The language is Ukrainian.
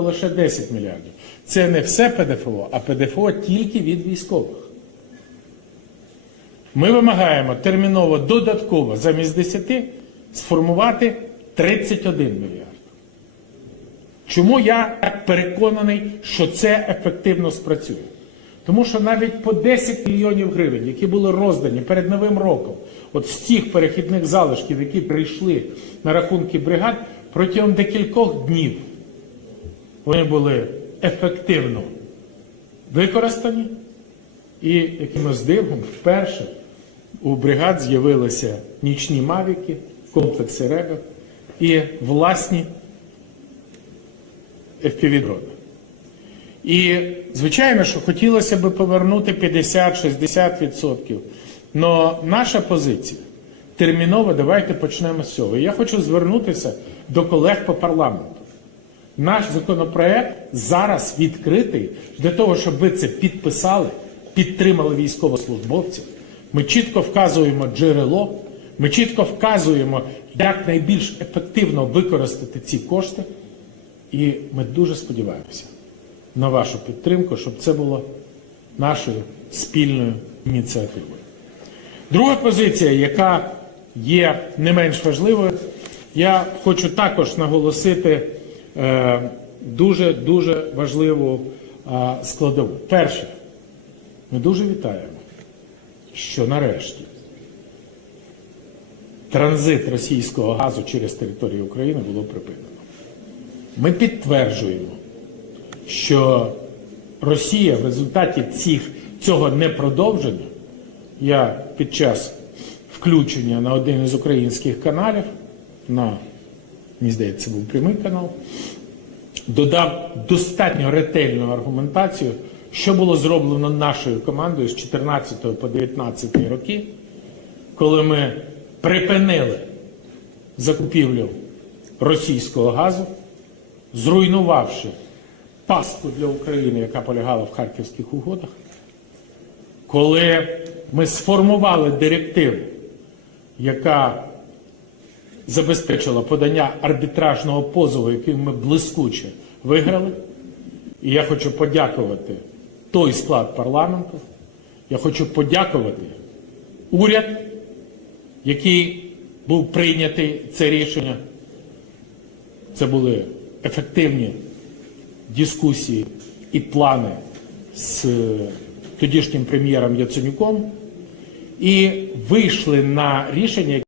лише 10 мільярдів. Це не все ПДФО, а ПДФО тільки від військових. Ми вимагаємо терміново додатково замість 10 сформувати 31 мільярд. Чому я переконаний, що це ефективно спрацює? Тому що навіть по 10 мільйонів гривень, які були роздані перед Новим роком, от з тих перехідних залишків, які прийшли на рахунки бригад, протягом декількох днів вони були ефективно використані, і якимось дивом вперше у бригад з'явилися нічні мавіки, комплекси РЕБ і власні FPV-дрони. І, звичайно, що хотілося б повернути 50-60%. Але наша позиція терміново, давайте почнемо з цього. Я хочу звернутися до колег по парламенту. Наш законопроект зараз відкритий для того, щоб ви це підписали, підтримали військовослужбовців. Ми чітко вказуємо джерело, ми чітко вказуємо, як найбільш ефективно використати ці кошти. І ми дуже сподіваємося на вашу підтримку, щоб це було нашою спільною ініціативою. Друга позиція, яка є не менш важливою, я хочу також наголосити е, дуже дуже важливу складову. Перше, ми дуже вітаємо, що нарешті транзит російського газу через територію України було припинено. Ми підтверджуємо, що Росія в результаті цих, цього непродовження, я під час включення на один із українських каналів, на, мені здається, був прямий канал, додав достатньо ретельну аргументацію, що було зроблено нашою командою з 14 по 19 роки, коли ми припинили закупівлю російського газу, зруйнувавши пастку для України, яка полягала в харківських угодах, коли ми сформували директиву, яка забезпечила подання арбітражного позову, який ми блискуче виграли. І я хочу подякувати той склад парламенту. Я хочу подякувати уряд, який був прийнятий це рішення. Це були ефективні дискусії і плани з тодішнім прем'єром Яценюком і вийшли на рішення,